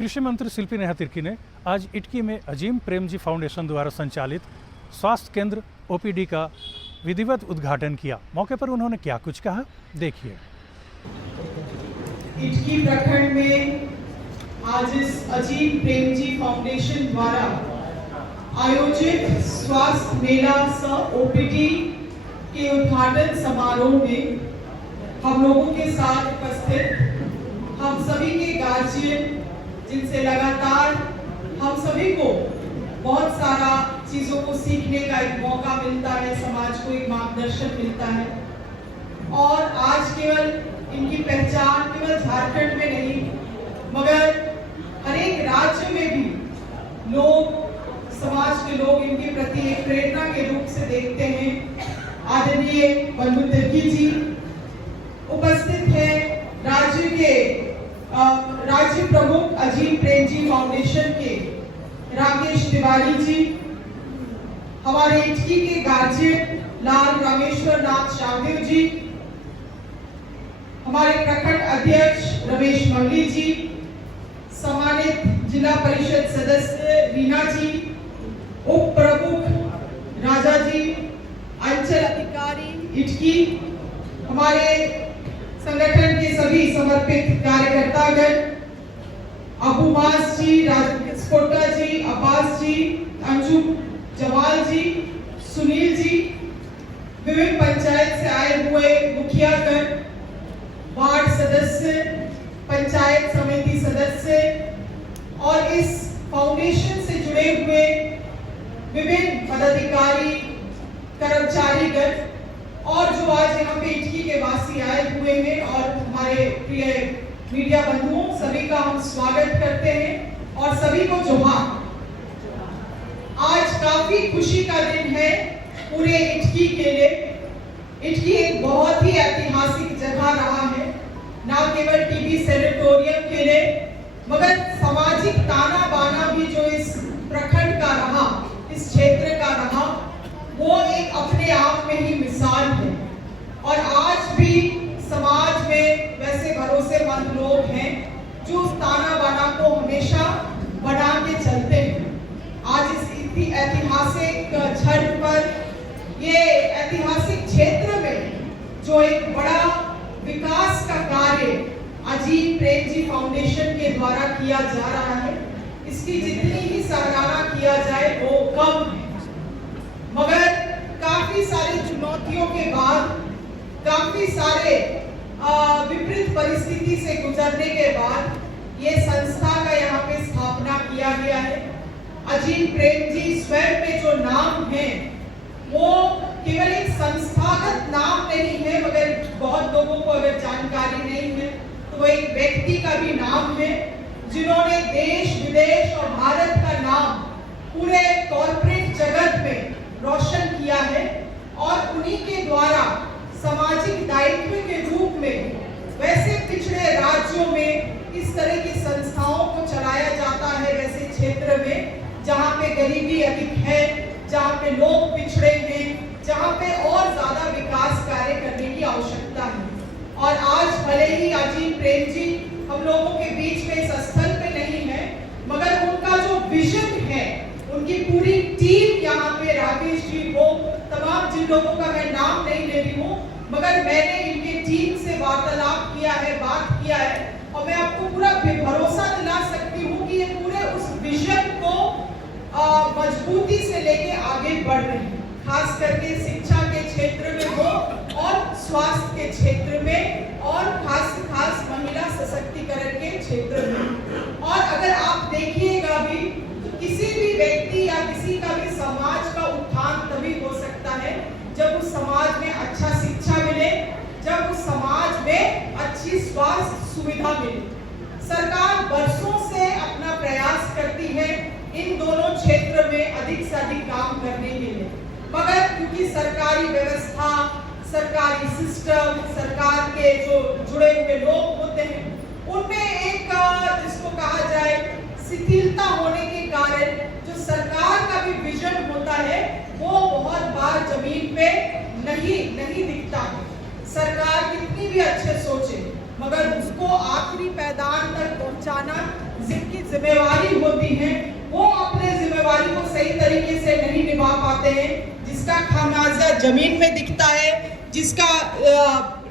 कृषि मंत्री शिल्पी नेहा तिर्की ने आज इटकी में अजीम प्रेमजी फाउंडेशन द्वारा संचालित स्वास्थ्य केंद्र ओपीडी का विधिवत उद्घाटन किया। मौके पर उन्होंने क्या कुछ कहा, देखिए। इटकी प्रखंड में आज इस अजीम प्रेमजी फाउंडेशन द्वारा आयोजित स्वास्थ्य मेला सह ओपीडी के उद्घाटन समारोह में हम लोगों के साथ उपस्थित हम सभी के गार्जियन, जिनसे लगातार हम सभी को बहुत सारा चीजों को सीखने का एक मौका मिलता है, समाज को एक मार्गदर्शन मिलता है। और आज केवल इनकी पहचान केवल झारखंड में नहीं मगर हर एक राज्य में भी लोग, समाज के लोग इनके प्रति एक प्रेरणा के रूप से देखते हैं। आदरणीय बंधु तिर्की जी उपस्थित हैं, राज्य प्रमुख अजीम प्रेमजी फाउंडेशन के राकेश तिवारी जी, हमारे इटकी के गार्जियन लाल रामेश्वर नाथ शाहदेव जी, हमारे प्रखंड अध्यक्ष रमेश मंगली जी, सम्मानित जिला परिषद सदस्य रीना जी, उप प्रमुख राजा जी, अंचल अधिकारी इटकी, हमारे संगठन के सभी समर्पित कार्यकर्तागण, अबूबास जी, राजकोटा जी, अब्बास जी, अंजू जवाल जी, सुनील जी, विभिन्न पंचायत से आए हुए मुखियागण, वार्ड सदस्य, पंचायत समिति सदस्य और इस फाउंडेशन से जुड़े हुए विभिन्न पदाधिकारी, कर्मचारीगण और जो आज यहाँ पे इटकी के वासी आए हुए हैं और हमारे प्रिय मीडिया बंधुओं, सभी का हम स्वागत करते हैं और सभी को जोहार। आज काफी खुशी का दिन है पूरे इटकी के लिए। इटकी एक बहुत ही ऐतिहासिक जगह रहा है, ना केवल टीबी सैनिटोरियम के लिए मगर सामाजिक ताना बाना भी जो इस प्रखंड का रहा, इस क्षेत्र का रहा, वो एक अपने आप में ही मिसाल है। और आज भी समाज में वैसे भरोसेमंद लोग हैं जो उस ताना बाना को हमेशा बना के चलते हैं। आज इस ऐतिहासिक क्षण पर, ये ऐतिहासिक क्षेत्र में जो एक बड़ा विकास का कार्य अजीम प्रेमजी फाउंडेशन के द्वारा किया जा रहा है, इसकी जितनी ही सराहना किया जाए वो कम है। मगर काफी सारी चुनौतियों के बाद, काफी सारे विपरीत परिस्थिति से गुजरने के बाद ये संस्था का यहाँ पे स्थापना किया गया है। अजीम प्रेमजी स्वयं में जो नाम है वो केवल एक संस्थागत नाम नहीं है, मगर बहुत लोगों को अगर जानकारी नहीं है तो वो एक व्यक्ति का भी नाम है जिन्होंने देश विदेश और भारत का नाम पूरे कॉर्पोरेट जगत में रोशन किया है। और उन्हीं के द्वारा सामाजिक दायित्व के रूप में वैसे पिछड़े राज्यों में इस तरह की संस्थाओं को चलाया जाता है, वैसे क्षेत्र में जहाँ पे गरीबी अधिक है, जहाँ पे लोग पिछड़े हैं, जहाँ पे और ज्यादा विकास कार्य करने की आवश्यकता है। और आज भले ही अजीम प्रेमजी हम लोगों के बीच में इस स्थल पे नहीं है, मगर उनका जो विजन है, उनकी पूरी टीम यहाँ पे, राकेश जी, वो तमाम जिन लोगों का मैं नाम नहीं ले रही हूँ, मगर मैंने इनके टीम से वार्तालाप किया है, बात किया है और मैं आपको पूरा भरोसा दिला सकती हूँ कि ये पूरे उस विजन को मजबूती से लेके आगे बढ़ रहे हैं, खास करके शिक्षा के क्षेत्र में हो और स्वास्थ्य के क्षेत्र में और खास महिला सशक्तिकरण के क्षेत्र में। और अगर आप देखिएगा भी तो किसी भी व्यक्ति या किसी का भी समाज का उत्थान तभी हो सकता है जब उस समाज में अच्छा शिक्षा मिले, जब उस समाज में अच्छी स्वास्थ्य सुविधा मिले। सरकार वर्षों से अपना प्रयास करती है इन दोनों क्षेत्र में अधिक से अधिक काम करने के लिए, मगर क्योंकि सरकारी व्यवस्था, सरकारी सिस्टम, सरकार के जो जुड़े हुए लोग होते हैं, उनमें एक जिसको कहा जाए शिथिलता होने के कारण जो सरकार का भी विजन होता है वो बहुत बार जमीन पे नहीं दिखता है। सरकार कितनी भी अच्छे सोचे मगर उसको आखिरी पैदान तक पहुंचाना जिनकी जिम्मेवारी होती है वो अपने जिम्मेवारी को सही तरीके से नहीं निभा पाते हैं, जिसका खामियाजा जमीन में दिखता है, जिसका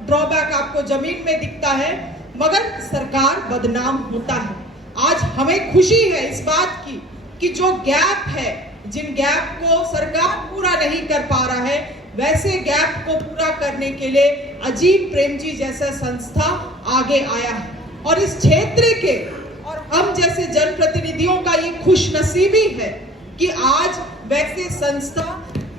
ड्रॉबैक आपको जमीन में दिखता है, मगर सरकार बदनाम होता है। आज हमें खुशी है इस बात की कि जो गैप है, जिन गैप को सरकार पूरा नहीं कर पा रहा है, वैसे गैप को पूरा करने के लिए अजीम प्रेम जी जैसा संस्था आगे आया है। और इस क्षेत्र के और हम जैसे जनप्रतिनिधियों का ये खुशनसीबी है कि आज वैसे संस्था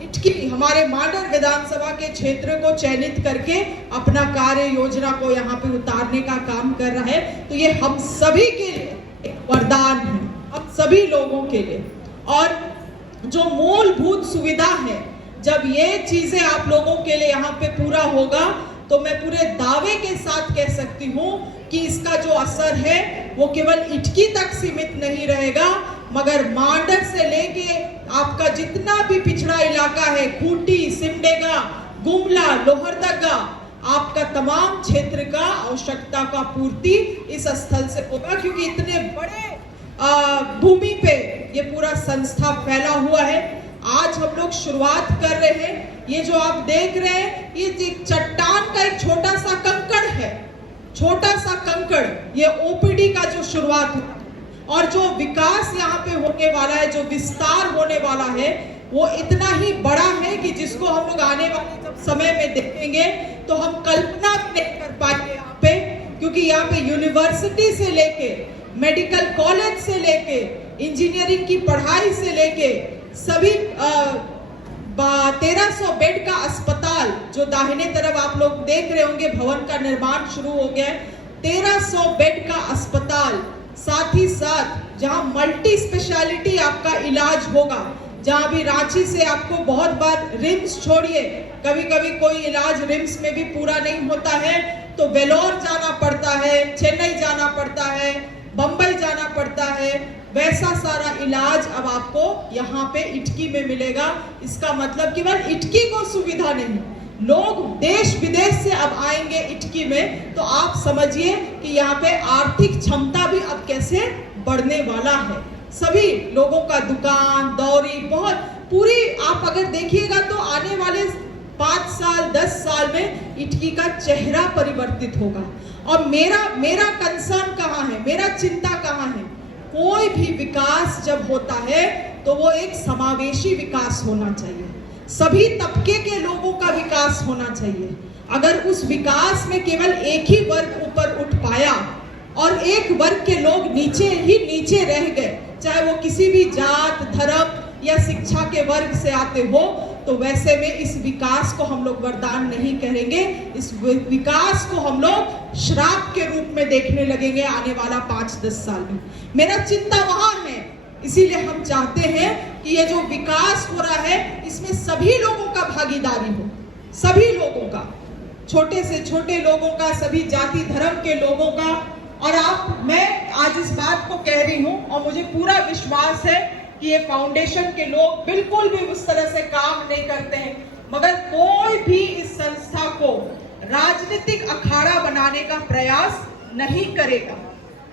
इटकी हमारे मांडर विधानसभा के क्षेत्र को चयनित करके अपना कार्य योजना को यहाँ पे उतारने का काम कर रहा है। तो ये हम सभी के लिए एक वरदान है, हम सभी लोगों के लिए। और जो मूलभूत सुविधा है, जब ये चीजें आप लोगों के लिए यहाँ पे पूरा होगा तो मैं पूरे दावे के साथ कह सकती हूँ कि इसका जो असर है वो केवल इटकी तक सीमित नहीं रहेगा, मगर मांडर से लेके आपका जितना भी पिछड़ा इलाका है, खूंटी, सिमडेगा, गुमला, लोहरदगा, आपका तमाम क्षेत्र का आवश्यकता का पूर्ति इस स्थल से होगा, क्योंकि इतने बड़े भूमि पे ये पूरा संस्था फैला हुआ है। आज हम लोग शुरुआत कर रहे हैं। ये जो आप देख रहे हैं ये एक चट्टान का एक छोटा सा कंकड़ है, छोटा सा कंकड़, ये ओपीडी का जो शुरुआत है। और जो विकास यहाँ पे होने वाला है, जो विस्तार होने वाला है, वो इतना ही बड़ा है कि जिसको हम लोग आने वाले जब समय में देखेंगे तो हम कल्पना भी नहीं कर पाएंगे यहाँ पे, क्योंकि यहाँ पे यूनिवर्सिटी से लेके, मेडिकल कॉलेज से लेके, इंजीनियरिंग की पढ़ाई से लेके सभी 1300 बेड का अस्पताल, जो दाहिने तरफ आप लोग देख रहे होंगे भवन का निर्माण शुरू हो गया है, 1300 बेड का अस्पताल, साथ ही साथ जहां मल्टी स्पेशलिटी आपका इलाज होगा, जहां भी रांची से आपको बहुत बार रिम्स छोड़िए, कभी कभी कोई इलाज रिम्स में भी पूरा नहीं होता है तो वेलोर जाना पड़ता है, चेन्नई जाना पड़ता है, बंबई जाना पड़ता है, वैसा सारा इलाज अब आपको यहाँ पे इटकी में मिलेगा। इसका मतलब केवल इटकी को सुविधा नहीं, लोग देश विदेश से अब आएंगे इटकी में, तो आप समझिए कि यहाँ पे आर्थिक क्षमता भी अब कैसे बढ़ने वाला है। सभी लोगों का दुकान दौरी बहुत पूरी, आप अगर देखिएगा तो आने वाले 5 साल 10 साल में इटकी का चेहरा परिवर्तित होगा। और मेरा कंसर्न कहाँ है, मेरा चिंता कहाँ है, कोई भी विकास जब होता है तो वो एक समावेशी विकास होना चाहिए, सभी तबके के लोगों का विकास होना चाहिए। अगर उस विकास में केवल एक ही वर्ग ऊपर उठ पाया और एक वर्ग के लोग नीचे ही नीचे रह गए, चाहे वो किसी भी जात, धर्म या शिक्षा के वर्ग से आते हो, तो वैसे में इस विकास को हम लोग वरदान नहीं करेंगे, इस विकास को हम लोग श्राप के रूप में देखने लगेंगे आने वाला 5-10 साल में। मेरा चिंता वहां है, इसीलिए हम चाहते हैं कि ये जो विकास हो रहा है इसमें सभी लोगों का भागीदारी हो, सभी लोगों का, छोटे से छोटे लोगों का, सभी जाति धर्म के लोगों का। और मैं आज इस बात को कह रही हूँ और मुझे पूरा विश्वास है कि ये फाउंडेशन के लोग बिल्कुल भी उस तरह से काम नहीं करते हैं, मगर कोई भी इस संस्था को राजनीतिक अखाड़ा बनाने का प्रयास नहीं करेगा,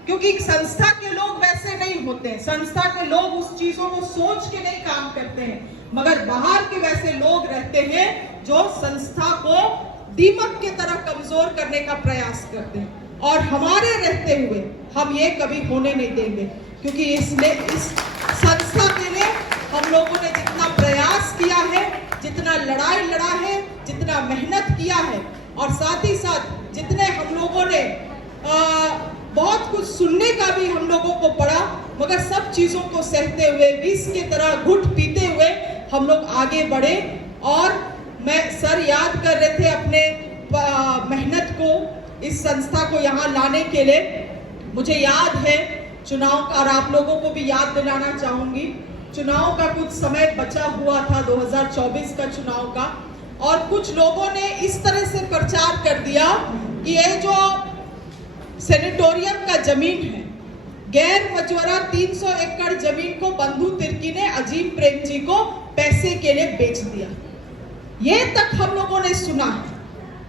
क्योंकि संस्था के लोग वैसे नहीं होते हैं। संस्था के लोग उस चीजों को सोच के नहीं काम करते हैं, मगर बाहर के वैसे लोग रहते हैं जो संस्था को दीमक की तरह कमजोर करने का प्रयास करते हैं। और हमारे रहते हुए हम ये कभी होने नहीं देंगे, क्योंकि इसने इस संस्था के लिए हम लोगों ने जितना प्रयास किया है, जितना लड़ाई लड़ा है, जितना मेहनत किया है, और साथ ही साथ जितने हम लोगों ने बहुत कुछ सुनने का भी हम लोगों को पड़ा, मगर सब चीजों को सहते हुए, विष की तरह घुट पीते हुए हम लोग आगे बढ़े। और मैं सर याद कर रहे थे अपने मेहनत को, इस संस्था को यहाँ लाने के लिए। मुझे याद है चुनाव का, और आप लोगों को भी याद दिलाना चाहूंगी, चुनाव का कुछ समय बचा हुआ था 2024 का चुनाव का, और कुछ लोगों ने इस तरह से प्रचार कर दिया कि ये जो सेनेटोरियम का जमीन है, गैर मजवरा 300 एकड़ जमीन को बंधु तिर्की ने अजीम प्रेम जी को पैसे के लिए बेच दिया, ये तक हम लोगों ने सुना है।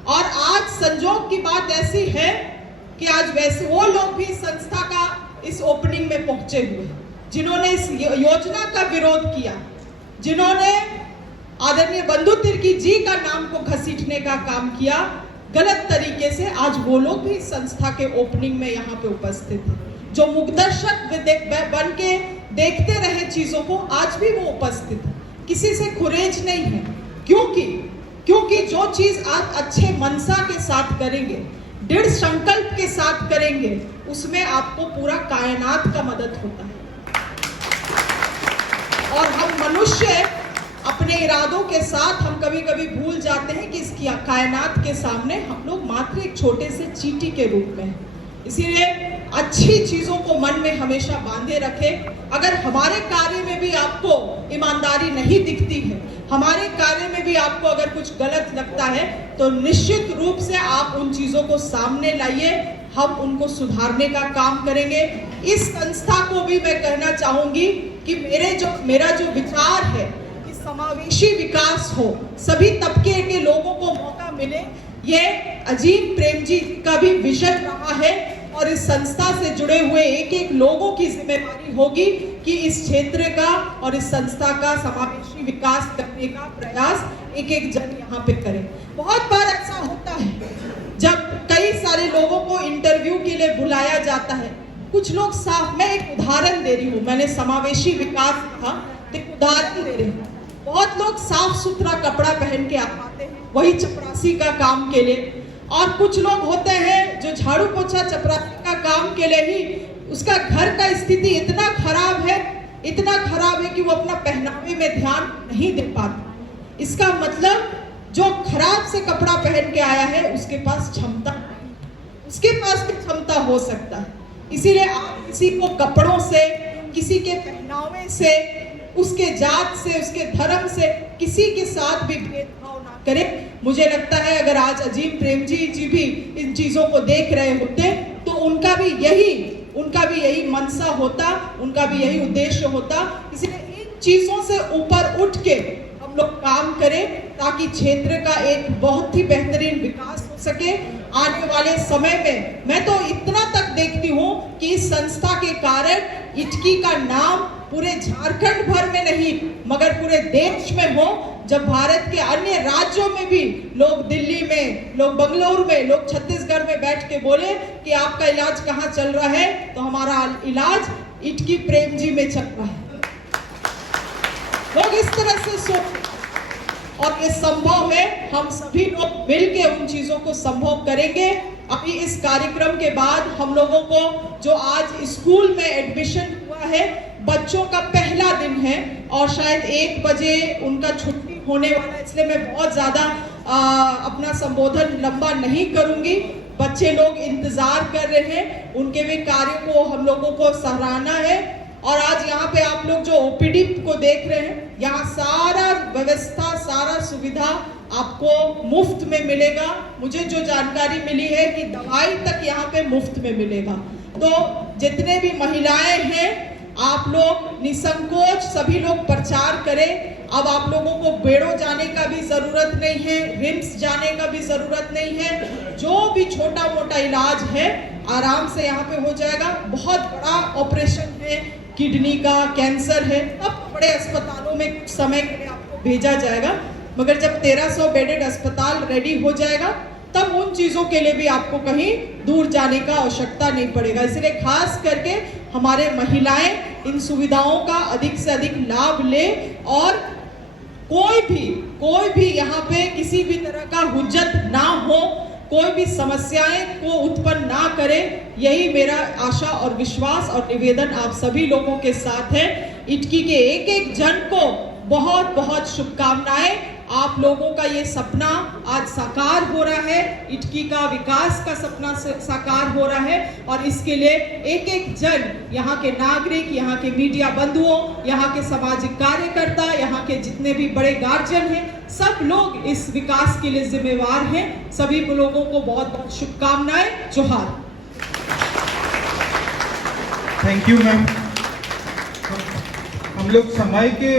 और आज संजोग की बात ऐसी है कि आज वैसे वो लोग भी संस्था का इस ओपनिंग में पहुंचे हुए, जिन्होंने इस योजना का विरोध किया, जिन्होंने आदरणीय बंधु तिर्की जी का नाम को घसीटने का काम किया गलत तरीके से, आज वो लोग भी इस संस्था के ओपनिंग में यहाँ पे उपस्थित हैं। जो मुखदर्शक बन के देखते रहे चीजों को, आज भी वो उपस्थित है। किसी से गुरेज नहीं है, क्योंकि जो चीज आप अच्छे मनसा के साथ करेंगे, दृढ़ संकल्प के साथ करेंगे, उसमें आपको पूरा कायनात का मदद होता है। और हम मनुष्य अपने इरादों के साथ हम कभी कभी भूल जाते हैं कि इस कायनात के सामने हम लोग मात्र एक छोटे से चींटी के रूप में हैं। इसीलिए अच्छी चीजों को मन में हमेशा बांधे रखें। अगर हमारे कार्य में भी आपको ईमानदारी नहीं दिखती है, हमारे कार्य में भी आपको अगर कुछ गलत लगता है, तो निश्चित रूप से आप उन चीजों को सामने लाइए, हम उनको सुधारने का काम करेंगे। इस संस्था को भी मैं कहना चाहूंगी कि मेरा जो विचार है कि समावेशी विकास हो, सभी तबके के लोगों को मौका मिले, ये अजीम प्रेम जी का भी विजन रहा है। और इस संस्था से जुड़े हुए एक एक लोगों की जिम्मेदारी होगी कि इस क्षेत्र का और इस संस्था का समावेशी विकास करने का प्रयास एक एक जन यहाँ पे करे। बहुत बार ऐसा होता है जब कई सारे लोगों को इंटरव्यू के लिए बुलाया जाता है, कुछ लोग साफ, मैं एक उदाहरण दे रही हूँ, मैंने समावेशी विकास कहा, एक उदाहरण दे रही हूँ। बहुत लोग साफ सुथरा कपड़ा पहन के आते हैं वही चपरासी का काम के लिए, और कुछ लोग होते हैं जो झाड़ू पोछा चपरासी का काम के लिए ही, उसका घर का स्थिति इतना खराब है कि वो अपना पहनावे में ध्यान नहीं दे पाता। इसका मतलब जो खराब से कपड़ा पहन के आया है उसके पास क्षमता नहीं, उसके पास भी क्षमता हो सकता है। इसीलिए आप किसी को कपड़ों से, किसी के पहनावे से, उसके जात से, उसके धर्म से किसी के साथ भी भेदभाव ना करें। मुझे लगता है अगर आज अजीम प्रेम जी भी इन चीजों को देख रहे होते तो उनका भी यही मनसा होता, उनका भी यही उद्देश्य होता। इसलिए इन चीजों से ऊपर उठ के हम लोग काम करें ताकि क्षेत्र का एक बहुत ही बेहतरीन विकास हो सके। आने वाले समय में मैं तो इतना तक देखती हूँ कि इस संस्था के कारण इटकी का नाम पूरे झारखंड भर में नहीं मगर पूरे देश में हो। जब भारत के अन्य राज्यों में भी लोग, दिल्ली में, लोग बंगलुरु में, लोग छत्तीसगढ़ में बैठ के बोले कि आपका इलाज कहाँ चल रहा है, तो हमारा इलाज इटकी प्रेम जी में चल रहा है। लोग इस तरह से सोच, और ये संभव है, हम सभी लोग मिलके उन चीजों को संभव करेंगे। अभी इस कार्यक्रम के बाद हम लोगों को जो आज स्कूल में एडमिशन हुआ है, बच्चों का पहला दिन है और शायद 1 बजे उनका छुट्टी होने वाला है, इसलिए मैं बहुत ज्यादा अपना संबोधन लंबा नहीं करूंगी। बच्चे लोग इंतजार कर रहे हैं, उनके भी कार्य को हम लोगों को सराहना है। और आज यहाँ पे आप लोग जो ओपीडी को देख रहे हैं, यहाँ सारा व्यवस्था, सारा सुविधा आपको मुफ्त में मिलेगा। मुझे जो जानकारी मिली है कि दवाई तक यहाँ पे मुफ्त में मिलेगा। तो जितने भी महिलाएं हैं, आप लोग निसंकोच सभी लोग प्रचार करें। अब आप लोगों को बेड़ो जाने का भी जरूरत नहीं है, रिम्स जाने का भी जरूरत नहीं है। जो भी छोटा मोटा इलाज है आराम से यहाँ पे हो जाएगा। बहुत बड़ा ऑपरेशन है, किडनी का, कैंसर है, अब बड़े अस्पतालों में कुछ समय के लिए आपको भेजा जाएगा, मगर जब 1300 बेडेड अस्पताल रेडी हो जाएगा तब उन चीजों के लिए भी आपको कहीं दूर जाने का आवश्यकता नहीं पड़ेगा। इसलिए खास करके हमारे महिलाएं इन सुविधाओं का अधिक से अधिक लाभ ले और कोई भी यहाँ पे किसी भी तरह का हुज्जत ना हो, कोई भी समस्याएं को उत्पन्न ना करे। यही मेरा आशा और विश्वास और निवेदन आप सभी लोगों के साथ है। इटकी के एक एक जन को बहुत बहुत शुभकामनाएं। आप लोगों का ये सपना आज साकार हो रहा है, इटकी का विकास का सपना साकार हो रहा है और इसके लिए एक एक जन, यहाँ के नागरिक, यहाँ के मीडिया बंधुओं, यहाँ के सामाजिक कार्यकर्ता, यहाँ के जितने भी बड़े गार्जियन हैं, सब लोग इस विकास के लिए जिम्मेवार हैं। सभी लोगों को बहुत बहुत शुभकामनाएं। जोहार। Thank you ma'am. हम लोग समय के